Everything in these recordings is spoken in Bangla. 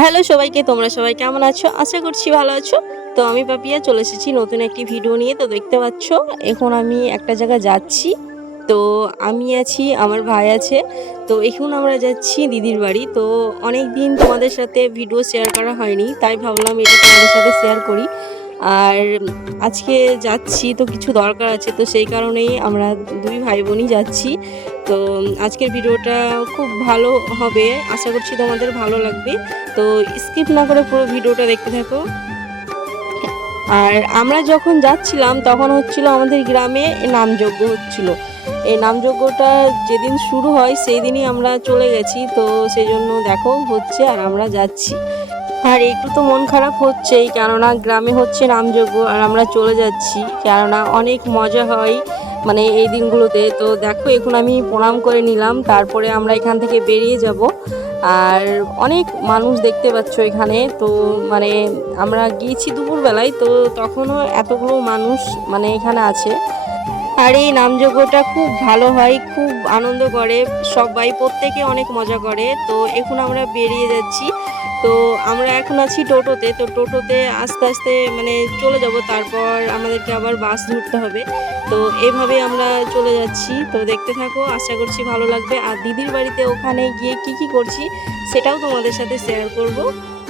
হ্যালো সবাইকে, তোমরা সবাই কেমন আছো? আশা করছি ভালো আছো। তো আমি পাপিয়া, চলে এসেছি নতুন একটি ভিডিও নিয়ে। তো দেখতে পাচ্ছ, এখন আমি একটা জায়গা যাচ্ছি। তো আমি আছি, আমার ভাই আছে। তো এখন আমরা যাচ্ছি দিদির বাড়ি। তো অনেক দিন তোমাদের সাথে ভিডিও শেয়ার করা হয়নি, তাই ভাবলাম এটা তোমাদের সাথে শেয়ার করি। আর আজকে যাচ্ছি, তো কিছু দরকার আছে, তো সেই কারণেই আমরা দুই ভাই বোনই যাচ্ছি। তো আজকের ভিডিওটা খুব ভালো হবে, আশা করছি তোমাদের ভালো লাগবে। তো স্কিপ না করে পুরো ভিডিওটা দেখতে থাকো। আর আমরা যখন যাচ্ছিলাম, তখন হচ্ছিল আমাদের গ্রামে নামযজ্ঞ হচ্ছিল। এই নামযজ্ঞটা যেদিন শুরু হয়, সেই দিনই আমরা চলে গেছি, তো সেই জন্য দেখো হচ্ছে আর আমরা যাচ্ছি। আর একটু তো মন খারাপ হচ্ছেই, কেননা গ্রামে হচ্ছে নামযজ্ঞ আর আমরা চলে যাচ্ছি। কেননা অনেক মজা হয় মানে এই দিনগুলোতে। তো দেখো, এখন আমি প্রণাম করে নিলাম, তারপরে আমরা এখান থেকে বেরিয়ে যাব। আর অনেক মানুষ দেখতে পাচ্ছ এখানে। তো মানে আমরা গিয়েছি দুপুরবেলায়, তো তখনও এতগুলো মানুষ মানে এখানে আছে। আর এই নামযজ্ঞটা খুব ভালো হয়, খুব আনন্দ করে। সবাই প্রত্যেকে অনেক মজা করে। তো এখন আমরা বেরিয়ে যাচ্ছি। তো আমরা এখন আছি টোটোতে, তো টোটোতে আস্তে আস্তে মানে চলে যাব। তারপর আমাদেরকে আবার বাস ধরতে হবে। তো এভাবে আমরা চলে যাচ্ছি। তো দেখতে থাকো, আশা করছি ভালো লাগবে। আর দিদির বাড়িতে ওখানে গিয়ে কি কি করছি, সেটাও তোমাদের সাথে শেয়ার করব।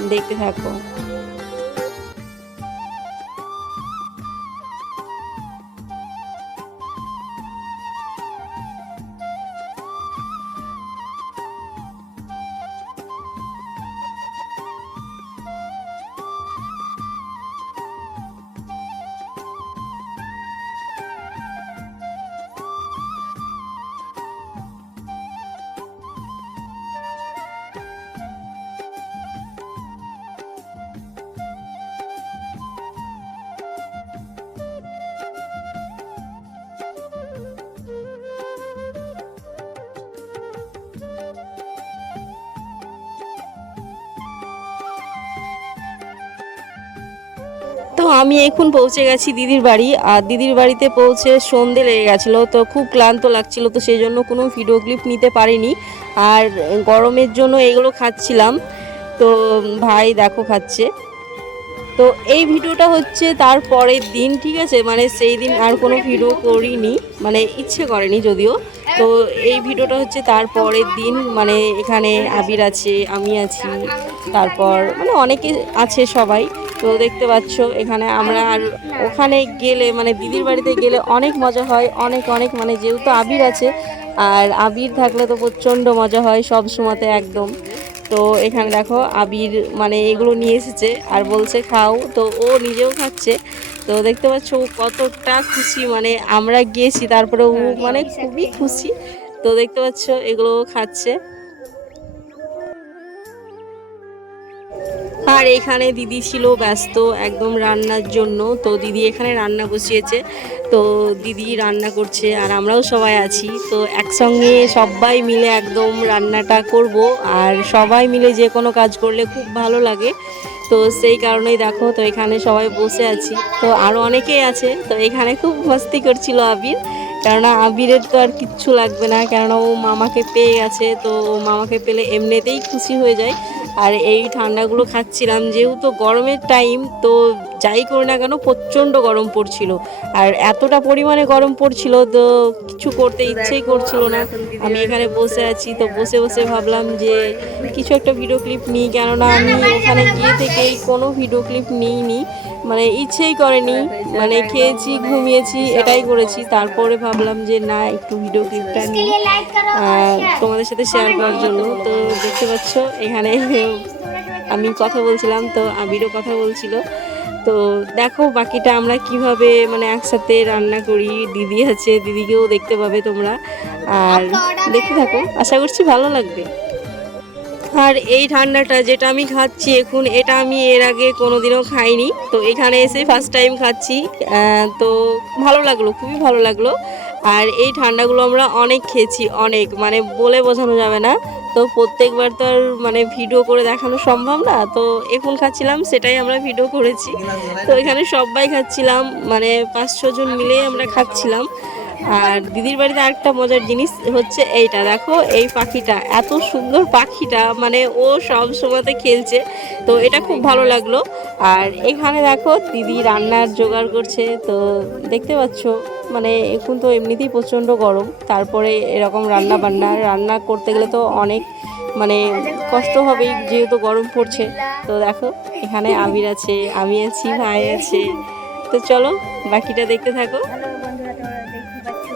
দেখতে থাকো। আমি এখন পৌঁছে গেছি দিদির বাড়ি, আর দিদির বাড়িতে পৌঁছে সন্ধে লেগে গেছিল, তো খুব ক্লান্ত লাগছিল, তো সেই জন্য কোনো ভিডিও ক্লিপ নিতে পারিনি। আর গরমের জন্য এগুলো খাচ্ছিলাম, তো ভাই দেখো খাচ্ছে। তো এই ভিডিওটা হচ্ছে তার পরের দিন, ঠিক আছে? মানে সেই দিন আর কোনো ভিডিও করিনি মানে ইচ্ছে করেনি যদিও। তো এই ভিডিওটা হচ্ছে তার পরের দিন মানে এখানে আবির আছে, আমি আছি, তারপর মানে অনেকে আছে সবাই। তো দেখতে পাচ্ছ, এখানে আমরা আর ওখানে গেলে মানে দিদির বাড়িতে গেলে অনেক মজা হয়, অনেক অনেক মানে যেহেতু আবির আছে, আর আবির থাকলে তো প্রচণ্ড মজা হয় সব সময়তে একদম। তো এখানে দেখো আবির মানে এগুলো নিয়ে এসেছে আর বলছে খাও, তো ও নিজেও খাচ্ছে। তো দেখতে পাচ্ছ ও কতটা খুশি মানে আমরা গিয়েছি, তারপরে ও মানে খুবই খুশি। তো দেখতে পাচ্ছ এগুলো খাচ্ছে। আর এখানে দিদি ছিল ব্যস্ত একদম রান্নার জন্য। তো দিদি এখানে রান্না বসিয়েছে। তো দিদি রান্না করছে আর আমরাও সবাই আছি। তো একসঙ্গে সবাই মিলে একদম রান্নাটা করব। আর সবাই মিলে যে কোনো কাজ করলে খুব ভালো লাগে। তো সেই কারণেই দেখো, তো এখানে সবাই বসে আছি। তো আরও অনেকেই আছে। তো এখানে খুব মস্তি করছিল আবির। কেননা আবিরের তো আর কিচ্ছু লাগবে না। কেননা ও মামাকে পেয়ে গেছে। তো মামাকে পেলে এমনিতেই খুশি হয়ে যায়। আর এই ঠান্ডাগুলো খাচ্ছিলাম যেহেতু গরমের টাইম তো যাই করি না কেন প্রচণ্ড গরম পড়ছিল। আর এতটা পরিমাণে গরম পড়ছিল তো কিছু করতে ইচ্ছেই করছিল না। আমি এখানে বসে আছি তো বসে বসে ভাবলাম যে কিছু একটা ভিডিও ক্লিপ নিই কেননা আমি ওখানে গিয়ে থেকেই কোনো ভিডিও ক্লিপ নিইনি। মানে ইচ্ছেই করেনি মানে খেয়েছি ঘুমিয়েছি এটাই করেছি। তারপরে ভাবলাম যে না একটু ভিডিও ক্লিপটা নিই। তোমাদের সাথে শেয়ার করার জন্য তো দেখতে পাচ্ছ এখানে আমি কথা বলছিলাম তো আবিরও কথা বলছিল। তো দেখো বাকিটা আমরা কীভাবে মানে একসাথে রান্না করি। দিদি আছে দিদিকেও দেখতে পাবে তোমরা। আর দেখতে থাকো আশা করছি ভালো লাগবে। আর এই ঠান্ডাটা যেটা আমি খাচ্ছি এখন এটা আমি এর আগে কোনোদিনও খাইনি। তো এখানে এসে ফার্স্ট টাইম খাচ্ছি। তো ভালো লাগল খুবই ভালো লাগল। আর এই ঠান্ডাগুলো আমরা অনেক খেয়েছি অনেক। মানে বলে বোঝানো যাবে না। তো প্রত্যেকবার তো আর মানে ভিডিও করে দেখানো সম্ভব না। তো এখন খাচ্ছিলাম, সেটাই আমরা ভিডিও করেছি। তো এখানে সবাই খাচ্ছিলাম মানে পাঁচ ছজন মিলেই আমরা খাচ্ছিলাম। আর দিদির বাড়িতে আরেকটা মজার জিনিস হচ্ছে এইটা। দেখো, এই পাখিটা, এত সুন্দর পাখিটা মানে ও সব সময়তে খেলছে। তো এটা খুব ভালো লাগল। আর এখানে দেখো, দিদি রান্নার জোগাড় করছে। তো দেখতে পাচ্ছ মানে এখন তো এমনিতেই প্রচণ্ড গরম। তারপরে এরকম রান্না বান্না রান্না করতে গেলে তো অনেক মানে কষ্ট হবেই যেহেতু গরম পড়ছে। তো দেখো, এখানে আমির আছে, আমি আছি, ভাই আছে। তো চলো, বাকিটা দেখতে থাকো।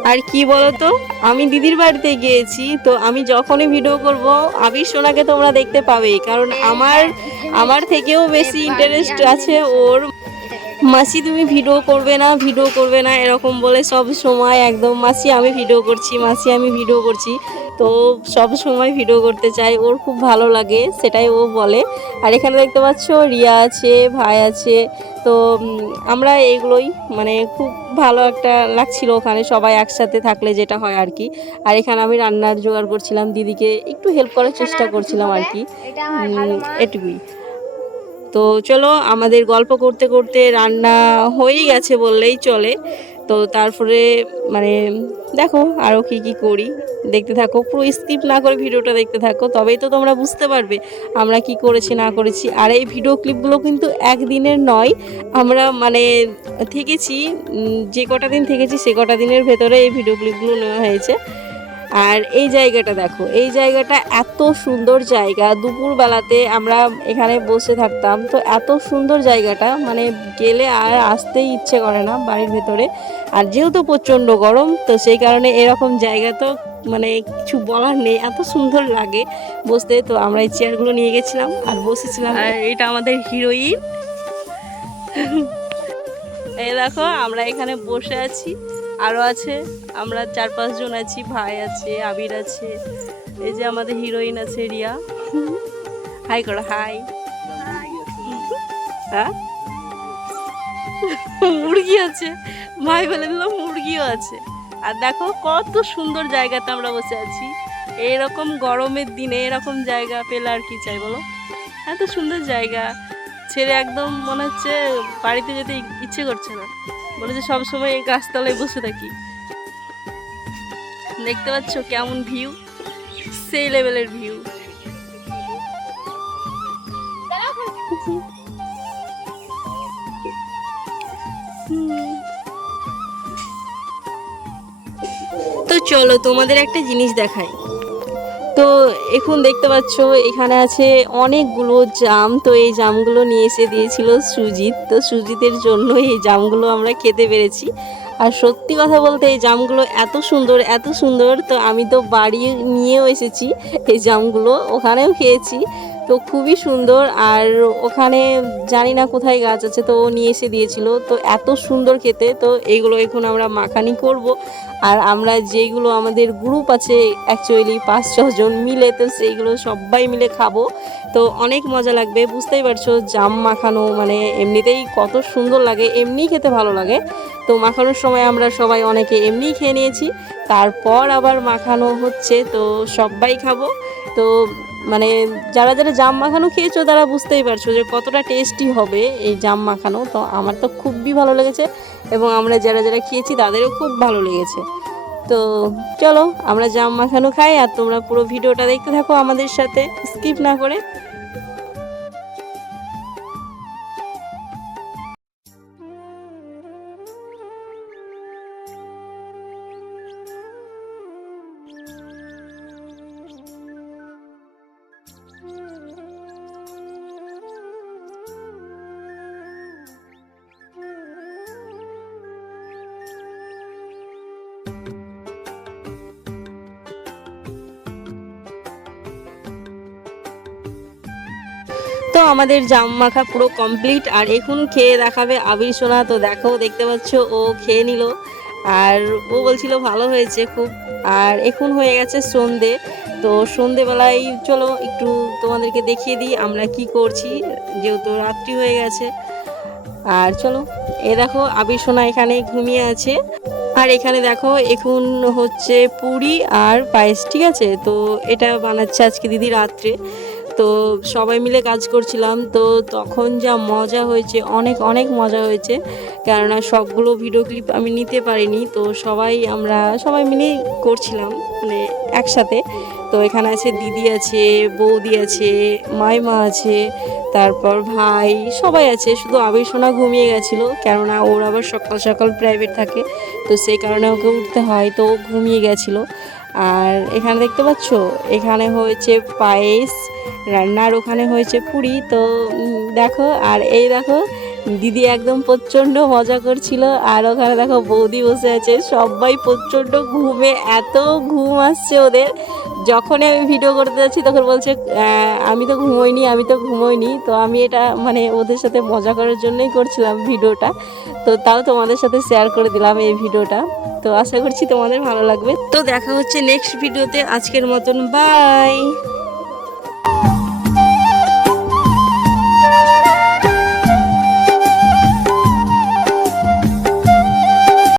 আর কি বলতো? আমি দিদির বাড়িতে গিয়েছি, তো আমি যখনই ভিডিও করব, আবির সোনাকে তোমরা দেখতে পাবে কারণ আমার আমার থেকেও বেশি ইন্টারেস্ট আছে ওর। মাসি, তুমি ভিডিও করবে না ভিডিও করবে না, এরকম বলে সব সময় একদম, মাসি, আমি ভিডিও করছি, মাসি, আমি ভিডিও করছি। তো সব সময় ভিডিও করতে চাই ওর খুব ভালো লাগে সেটাই ও বলে। আর এখানে দেখতে পাচ্ছ রিয়া আছে ভাই আছে তো আমরা এগুলোই মানে খুব ভালো একটা লাগছিল ওখানে সবাই একসাথে থাকলে যেটা হয় আর কি। আর এখানে আমি রান্নার জোগাড় করছিলাম দিদিকে একটু হেল্প করার চেষ্টা করছিলাম আর কি। এটুকুই। তো চলো আমাদের গল্প করতে করতে রান্না হয়েই গেছে বললেই চলে। তো তারপরে মানে দেখো আরও কি কি করি। দেখতে থাকো, পুরো স্কিপ না করে ভিডিওটা দেখতে থাকো, তবেই তো তোমরা বুঝতে পারবে আমরা কি করেছি, না করেছি। আর এই ভিডিও ক্লিপগুলো কিন্তু একদিনের নয়, আমরা মানে থেকেছি যে কটা দিন থেকেছি সে কটা দিনের ভেতরে এই ভিডিও ক্লিপগুলো নেওয়া হয়েছে। আর এই জায়গাটা দেখো এই জায়গাটা এত সুন্দর জায়গা। দুপুর বেলাতে আমরা এখানে বসে থাকতাম তো এত সুন্দর জায়গাটা মানে গেলে আর আসতেই ইচ্ছে করে না বাড়ির ভেতরে। আর যেহেতু প্রচণ্ড গরম তো সেই কারণে এরকম জায়গা তো মানে কিছু বলার নেই এত সুন্দর লাগে বসতে। তো আমরা এই চেয়ারগুলো নিয়ে গেছিলাম আর বসেছিলাম। আর এটা আমাদের হিরোইন। এই দেখো আমরা এখানে বসে আছি। আরও আছে। আমরা চার পাঁচজন আছি, ভাই আছে, আবির আছে। এই যে আমাদের হিরোইন আছে রিয়া। হাই করো হাই হ্যাঁ? মুরগি আছে। ভাই বলে দিল মুরগিও আছে। আর দেখো কত সুন্দর জায়গাতে আমরা বসে আছি। এরকম গরমের দিনে এরকম জায়গা পেলে আর কি চাই বলো? এত সুন্দর জায়গা। ছেড়ে একদম মনে হচ্ছে বাড়িতে যেতে ইচ্ছে করছে না। বলে যে সবসময় এই গাছতলায় বসে থাকি। দেখতে পাচ্ছ কেমন ভিউ সেই লেভেলের ভিউ তো চলো তোমাদের একটা জিনিস দেখাই। তো এখন দেখতে পাচ্ছ, এখানে আছে অনেকগুলো জাম। তো এই জামগুলো নিয়ে এসে দিয়েছিল সুজিত। তো সুজিতের জন্য এই জামগুলো আমরা খেতে পেরেছি। আর সত্যি কথা বলতে এই জামগুলো এত সুন্দর এত সুন্দর। তো আমি তো বাড়ি নিয়েও এসেছি, এই জামগুলো। ওখানেও খেয়েছি। তো খুবই সুন্দর আর ওখানে জানি না কোথায় গাছ আছে, তো ও নিয়ে এসে দিয়েছিল। তো এত সুন্দর খেতে, তো এইগুলো এখন আমরা মাখানি করব। আর আমরা যেগুলো আমাদের গ্রুপ আছে অ্যাকচুয়ালি পাঁচ ছজন মিলে, তো সেইগুলো সবাই মিলে খাব। তো অনেক মজা লাগবে, বুঝতেই পারছ, জাম মাখানো মানে এমনিতেই কত সুন্দর লাগে, এমনিই খেতে ভালো লাগে। তো মাখানোর সময় আমরা সবাই অনেকে এমনিই খেয়ে নিয়েছি। তারপর আবার মাখানো হচ্ছে, তো সবাই খাব। তো মানে যারা যারা জাম মাখানো খেয়েছো, তারা বুঝতেই পারছ যে কতটা টেস্টি হবে এই জাম মাখানো। তো আমার তো খুবই ভালো লেগেছে এবং আমরা যারা যারা খেয়েছি, তাদেরও খুব ভালো লেগেছে। তো চলো, আমরা জাম মাখানো খাই আর তোমরা পুরো ভিডিওটা দেখতে থাকো আমাদের সাথে। স্কিপ না করে আমাদের জাম মাখা পুরো কমপ্লিট আর এখন খেয়ে দেখাবে আবির সোনা। তো দেখো, দেখতে পাচ্ছ, ও খেয়ে নিল। আর ও বলছিল ভালো হয়েছে খুব। আর এখন হয়ে গেছে সন্ধে। তো সন্ধেবেলায় চলো, একটু তোমাদেরকে দেখিয়ে দিই আমরা কি করছি, যেহেতু রাত্রি হয়ে গেছে। আর চলো, এ দেখো, আবির সোনা এখানে ঘুমিয়ে আছে। আর এখানে দেখো, এখন হচ্ছে পুরি আর পায়েস, ঠিক আছে? তো এটা বানাচ্ছে আজকে দিদি রাত্রে। তো সবাই মিলে কাজ করছিলাম, তো তখন যা মজা হয়েছে, অনেক অনেক মজা হয়েছে। কেননা সবগুলো ভিডিও ক্লিপ আমি নিতে পারিনি, তো সবাই আমরা সবাই মিলেই করছিলাম মানে একসাথে। তো এখানে আছে দিদি আছে, বৌদি আছে, মাইমা আছে, তারপর ভাই, সবাই আছে। শুধু আবির, সোনা ঘুমিয়ে গেছিল, কেননা ওর আবার সকাল সকাল প্রাইভেট থাকে, তো সেই কারণে ওকে উঠতে হয়, তো ও ঘুমিয়ে গেছিল। আর এখানে দেখতে পাচ্ছ, এখানে হয়েছে পায়েস, রান্নার ওখানে হয়েছে পুরি, তো দেখো, আর এই দেখো, দিদি একদম প্রচণ্ড মজা করছিল, আর ওখানে দেখো বৌদি বসে আছে, সবাই প্রচণ্ড ঘুমে, এত ঘুম আসছে ওদের যখনই আমি ভিডিও করতে যাচ্ছি, তখন বলছে আমি তো ঘুমোইনি, আমি তো ঘুমোইনি। তো আমি এটা মানে ওদের সাথে মজা করার জন্যই করছিলাম ভিডিওটা তো তাও তোমাদের সাথে শেয়ার করে দিলাম এই ভিডিওটা তো আশা করছি তোমাদের ভালো লাগবে। তো দেখা হচ্ছে নেক্সট ভিডিওতে আজকের মতন বাই